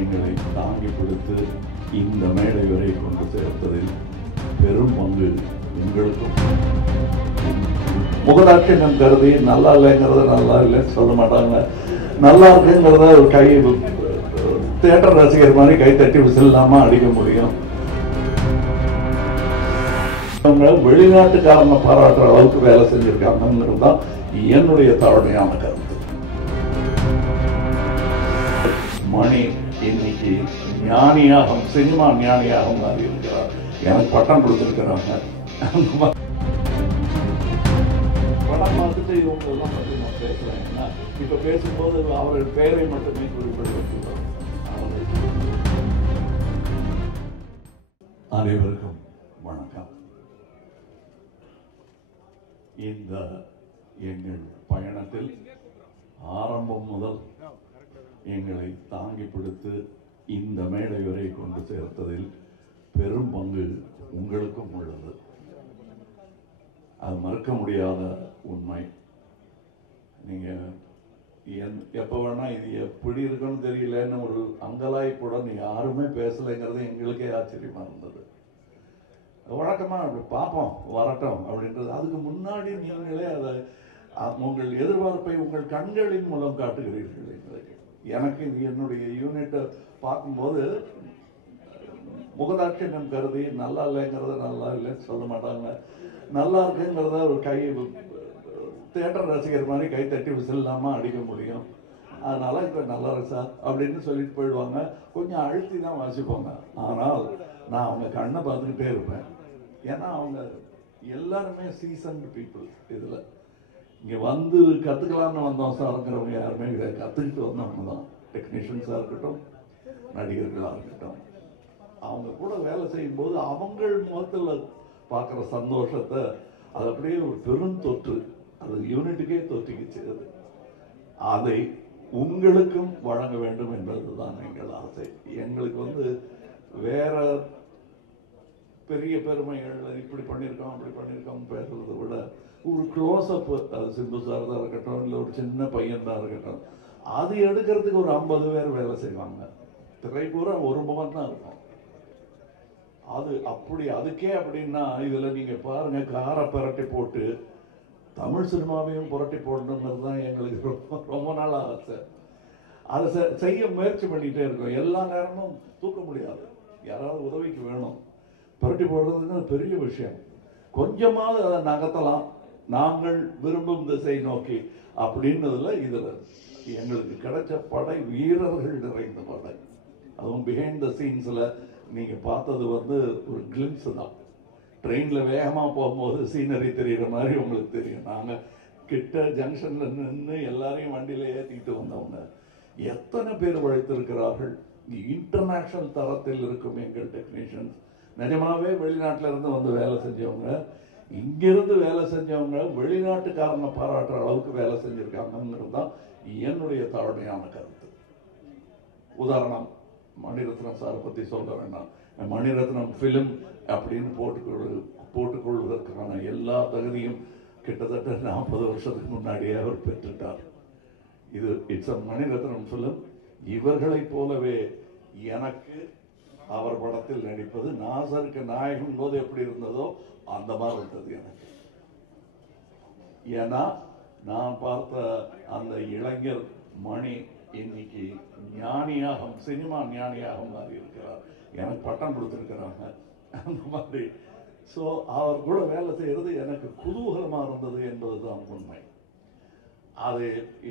எங்களை தாங்கி பிடித்து இந்த மேடை வரை கொண்டு சேர்த்ததில் பெரும் பங்கு உங்களுக்கும். முகதாட்சியம் கருதி நல்லா இல்லைங்கிறத நல்லா இல்லைன்னு சொல்ல மாட்டாங்க, நல்லா இருக்குங்கிறத ஒரு கை தியேட்டர் ரசிகர் மாதிரி கை தட்டி விசில் இல்லாம அடிக்க முடியும். அவங்க வெளிநாட்டுக்காரங்க பாராட்டுற அளவுக்கு வேலை செஞ்சிருக்காங்கிறது தான் என்னுடைய தாழ்மையான கருத்து. மணி இன்னைக்கு ஞானியாக, சினிமா ஞானியாக மாறி இருக்கிறார். எனக்கு பட்டம் கொடுத்திருக்கிறாங்க. படம் பார்த்துட்டு இவங்க எல்லாம் பற்றி நான் பேசுறேன்னா இப்ப பேசும்போது அவர்கள் பெயரை மட்டுமே குறிப்பிடுகிறார். அனைவருக்கும் வணக்கம். இந்த எங்கள் பயணத்தில் ஆரம்பம் முதல் எங்களை தாங்கி பிடித்து இந்த மேடை வரை கொண்டு சேர்த்ததில் பெரும் பங்கு உங்களுக்கும் உள்ளது. அது மறுக்க முடியாத உண்மை. நீங்க எப்ப வேணா இது எப்படி இருக்குன்னு தெரியலன்னு ஒரு அங்கலாய்ப்புடன் யாருமே பேசலைங்கிறது எங்களுக்கே ஆச்சரியமா இருந்தது. வழக்கமா அப்படி பார்ப்போம் வரட்டும் அப்படின்றது. அதுக்கு முன்னாடி நீங்களே அதை உங்கள் எதிர்பார்ப்பை உங்கள் கண்களின் மூலம் காட்டுகிறீர்கள் எங்களுக்கு. எனக்கு என்னுடைய யூனிட்டை பார்க்கும்போது முகதாட்சியம் கருதி நல்லா இல்லைங்கிறத நல்லா இல்லைன்னு சொல்ல மாட்டாங்க, நல்லா இருக்குங்கிறத ஒரு கை தியேட்டர் ரசிகர் மாதிரி கை தட்டி விசில் இல்லாம அடிக்க முடியும். அதனால இப்ப நல்லா இருக்கு சார் அப்படின்னு சொல்லிட்டு போயிடுவாங்க. கொஞ்சம் அழுத்தி தான் வாசிப்பாங்க. ஆனால் நான் அவங்க கண்ணை பார்த்துக்கிட்டே இருப்பேன். ஏன்னா அவங்க எல்லாருமே சீசன்டு பீப்புள். இதுல இங்க வந்து கத்துக்கலாம்னு வந்தோம் சார்ங்கிறவங்க யாருமே கிடையாது. கத்துக்கிட்டு வந்தவங்க தான். டெக்னீஷியன்ஸா இருக்கட்டும், நடிகர்களா இருக்கட்டும், அவங்க கூட வேலை செய்யும் போது அவங்கள் முகத்துல பார்க்குற சந்தோஷத்தை அது அப்படியே ஒரு பெரும் தொற்று. அது யூனிட்டுக்கே தொற்றிக்கிச்சு. அதை உங்களுக்கும் வழங்க வேண்டும் என்பதுதான் எங்கள் ஆசை. எங்களுக்கு வேற பெரிய பெருமைகள் இப்படி பண்ணியிருக்கோம் அப்படி பண்ணியிருக்கோம் பேசுறதை விட ஒரு க்ளோஸ் அப், அது சிந்து சார் தான் இருக்கட்டும், இல்லை ஒரு சின்ன பையன் தான் இருக்கட்டும், அது எடுக்கிறதுக்கு ஒரு 50 பேர் வேலை செய்வாங்க. திரை பூரா ஒரு முகம் தான் இருக்கும். அது அப்படி அதுக்கே அப்படின்னா இதுல நீங்க பாருங்க, காரை புரட்டி போட்டு தமிழ் சினிமாவையும் புரட்டி போடணுங்கிறது தான் எங்களுக்கு ரொம்ப நாள் ஆசை. அதை செய்ய முயற்சி பண்ணிட்டே இருக்கோம். எல்லா நேரமும் தூக்க முடியாது, யாராவது உதவிக்கு வேணும். புரட்டி போடுறதுன்னு பெரிய விஷயம். கொஞ்சமாவது அதை நகர்த்தலாம் நாங்கள் விரும்பும் திசை நோக்கி அப்படின்னதுல இதுல எங்களுக்கு கிடைச்ச படை வீரர்கள் நிறைந்த படை. அதுவும் பிஹைண்ட் த சீன்ஸ்ல நீங்க பார்த்தது ஒரு கிளிம்ஸ் தான். ட்ரெயின்ல வேகமா போகும்போது சீனரி தெரியுற மாதிரி உங்களுக்கு தெரியும். நாங்க கிட்ட ஜங்ஷன்ல நின்று எல்லாரையும் வண்டியில ஏற்றிக்கிட்டு வந்தவங்க எத்தனை பேர் உழைத்திருக்கிறார்கள். இன்டர்நேஷனல் தரத்தில் இருக்கும் எங்கள் டெக்னீஷியன்ஸ். நிஜமாவே வெளிநாட்டுல இருந்து வந்து வேலை செஞ்சவங்க, இங்கிருந்து வேலை செஞ்சவங்க வெளிநாட்டுக்காரங்க பாராட்டுற அளவுக்கு வேலை செஞ்சிருக்காங்கிறது தான் என்னுடைய தாழ்மையான கருத்து. உதாரணம், மணிரத்னம் சாரை பத்தி சொல்ல வேண்டாம். மணிரத்னம் பிலிம் அப்படின்னு போட்டுக்கொள்வதற்கான எல்லா தகுதியும் கிட்டத்தட்ட 40 வருஷத்துக்கு முன்னாடியே அவர் பெற்றுட்டார். இது இட்ஸ் அ மணிரத்னம் பிலிம். இவர்களைப் போலவே எனக்கு அவர் படத்தில் நடிப்பது நாசருக்கு நாயகன் போது எப்படி இருந்ததோ அந்த மாதிரி இருந்தது எனக்கு. ஏன்னா நான் பார்த்த அந்த இளைஞர் மணி இன்னைக்கு ஞானியாக, சினிமா ஞானியாக மாறி இருக்கிறார். எனக்கு பட்டம் கொடுத்திருக்கிறாங்க அந்த மாதிரி. ஸோ அவர் கூட வேலை செய்யறது எனக்கு குதூகலமா இருந்தது என்பதுதான் உண்மை. அது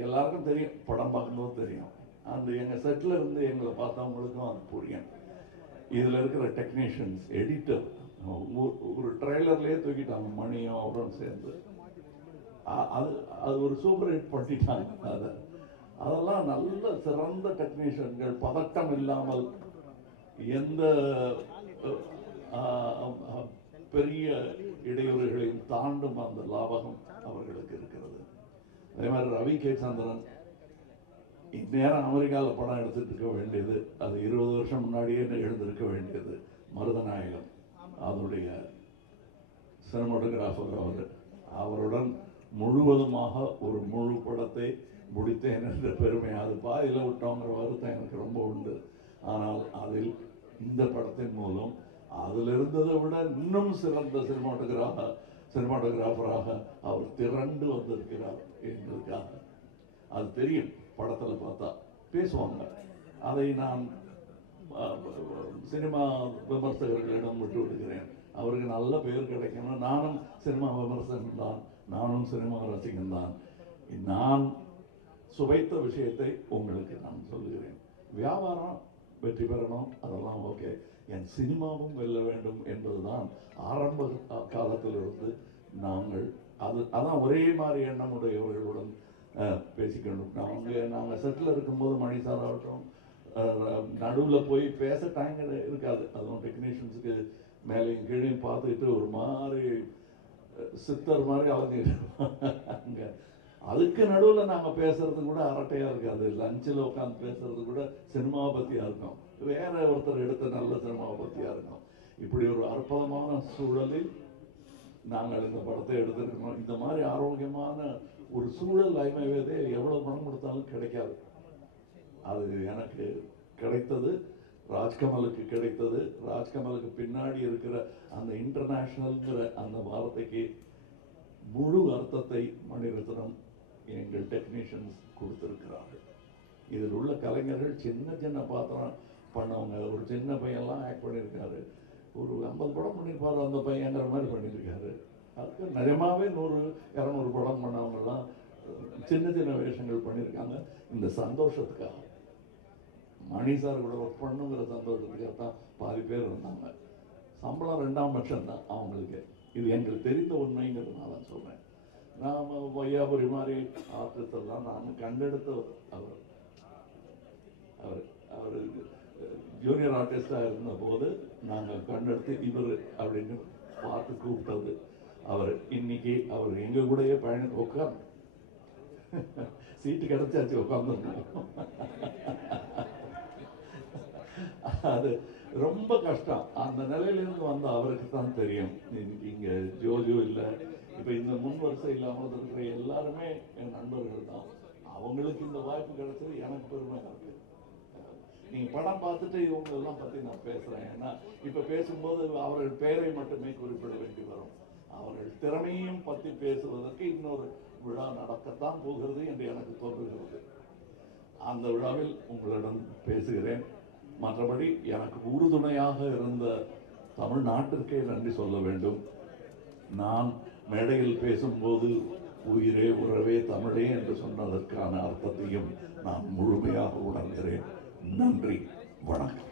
எல்லாருக்கும் தெரியும், படம் பார்க்கும்போது தெரியும். அந்த எங்க செட்ல இருந்து எங்களை பார்த்தவங்களுக்கும் அது புரியும். இதுல இருக்கிற டெக்னீஷியன்ஸ், எடிட்டர், ஒரு ட்ரெய்லர்லயே தூக்கிட்டாங்க மணியும் அவரும் சேர்ந்து. அது ஒரு சூப்பர் ஹிட் பண்ணிட்டாங்க. அதெல்லாம் நல்ல சிறந்த டெக்னீஷியன்கள், பதட்டம் இல்லாமல் எந்த பெரிய இடையூறுகளையும் தாண்டும் அந்த லாபகம் அவர்களுக்கு இருக்கிறது. அதே மாதிரி ரவி கே சந்திரன் இந்நேரம் அமெரிக்காவில் படம் எடுத்துட்டு இருக்க வேண்டியது, அது 20 வருஷம் முன்னாடியே எழுந்திருக்க வேண்டியது. மருதநாயகம் அதனுடைய சினிமாட்டோகிராஃபர் அவருடன் முழுவதுமாக ஒரு முழு படத்தை முடித்தேன் என்ற பெருமை. அது பாதியில் விட்டோங்கிற வருத்தம் எனக்கு ரொம்ப உண்டு. ஆனால் அதில் இந்த படத்தின் மூலம் அதில் இருந்ததை விட இன்னும் சிறந்த சினிமாட்டோகிராஃபராக அவர் திரண்டு வந்திருக்கிறார் எங்களுக்காக. அது தெரியும், படத்தில் பார்த்தா பேசுவாங்க. அதை நான் சினிமா விமர்சகர்களிடம் விட்டு விடுகிறேன். அவருக்கு நல்ல பேர் கிடைக்கணும். நானும் சினிமா விமர்சகன் தான், நானும் சினிமா ரசிகன் தான். நான் சுவைத்த விஷயத்தை உங்களுக்கு நான் சொல்லுகிறேன். வியாபாரம் வெற்றி பெறணும், அதெல்லாம் ஓகே. என் சினிமாவும் வெல்ல வேண்டும் என்பதுதான் ஆரம்ப காலத்திலிருந்து நாங்கள் அதான் ஒரே மாதிரி எண்ணமுடையவர்களுடன் பேசிக்கணும். நாங்கள் செட்டில் இருக்கும்போது மணி சார் ஆகட்டும், நடுவில் போய் பேச டைம் இருக்காது. அதுவும் டெக்னீஷியன்ஸுக்கு மேலேயும் கீழையும் பார்த்துக்கிட்டு ஒரு மாதிரி சித்தர் மாதிரி அலைஞ்சிட்டு அதுக்கு நடுவில் நாங்கள் பேசுறது கூட அரட்டையாக இருக்காது. லஞ்சில் உட்காந்து பேசுறது கூட சினிமாவை பற்றியாக இருக்கும், வேற ஒருத்தர் எடுத்த நல்ல சினிமாவை பற்றியாக இருக்கும். இப்படி ஒரு அற்புதமான சூழலில் நாங்கள் இந்த படத்தை எடுத்திருக்கோம். இந்த மாதிரி ஆரோக்கியமான ஒரு சூழல் ஐமையதே எவ்வளவு பணம் கொடுத்தாலும் கிடைக்காது. அது எனக்கு கிடைத்தது, ராஜ்கமலுக்கு கிடைத்தது. ராஜ்கமலுக்கு பின்னாடி இருக்கிற அந்த இன்டர்நேஷனல்ங்கிற அந்த வார்த்தைக்கு முழு அர்த்தத்தை மணிரத்னம் எங்கள் டெக்னீஷியன்ஸ் கொடுத்திருக்கிறார்கள். இதில் உள்ள கலைஞர்கள் சின்ன சின்ன பாத்திரம் பண்ணவங்க. ஒரு சின்ன பையன்லாம் ஆக்ட் பண்ணியிருக்காரு. ஒரு 50 படம் பண்ணியிருப்பாரு அந்த பையங்கிற மாதிரி பண்ணியிருக்காரு. அதுக்கு நிஜமாவே 100-200 படம் பண்ணவங்கலாம் சின்ன சின்ன வேஷங்கள் பண்ணியிருக்காங்க. இந்த சந்தோஷத்துக்காக, மணி சார் கூட ஒர்க் பண்ணுங்கிற சந்தோஷத்துக்காக தான் பாதி பேர் இருந்தாங்க. சம்பளம் 2ஆம் பட்சம் தான் அவங்களுக்கு. இது எங்களுக்கு தெரிந்த உண்மைங்கிறதுனால சொல்றேன். நாம வையாபுரி மாதிரி ஆர்டிஸ்ட் எல்லாம் நான் கண்டெடுத்த அவர் ஜூனியர் ஆர்டிஸ்டா இருந்த போது நாங்கள் கண்டெடுத்து இவர் அப்படின்னு பார்த்து கூப்பிட்டது அவர். இன்னைக்கு அவர் எங்க கூடயே பயணம் உட்கார் சீட்டு கிடைச்சாச்சு உட்காந்துருக்கோம். அது ரொம்ப கஷ்டம். அந்த நிலையிலிருந்து வந்த அவருக்கு தான் தெரியும். இங்க ஜோஜோ இல்லை, இப்ப இந்த முன் வரிசை இல்லாமல் இருக்கிற எல்லாருமே என் நண்பர்கள் தான். அவங்களுக்கு இந்த வாய்ப்பு கிடைச்சது எனக்கு பெருமையா இருக்கு. நீங்க படம் பார்த்துட்டு இவங்க எல்லாம் பத்தி நான் பேசுறேன். ஏன்னா இப்ப பேசும்போது அவர்கள் பெயரை மட்டுமே குறிப்பிட வேண்டி வரும். அவர்கள் திறமையும் பத்தி பேசுவதற்கு இன்னொரு விழா நடக்கத்தான் போகிறது என்று எனக்கு தோன்றுகிறது. அந்த விழாவில் உங்களிடம் பேசுகிறேன். மற்றபடி எனக்கு உறுதுணையாக இருந்த தமிழ்நாட்டிற்கே நன்றி சொல்ல வேண்டும். நான் மேடையில் பேசும்போது உயிரே உறவே தமிழே என்று சொன்னதற்கான அர்த்தத்தையும் நான் முழுமையாக உணர்கிறேன். நன்றி, வணக்கம்.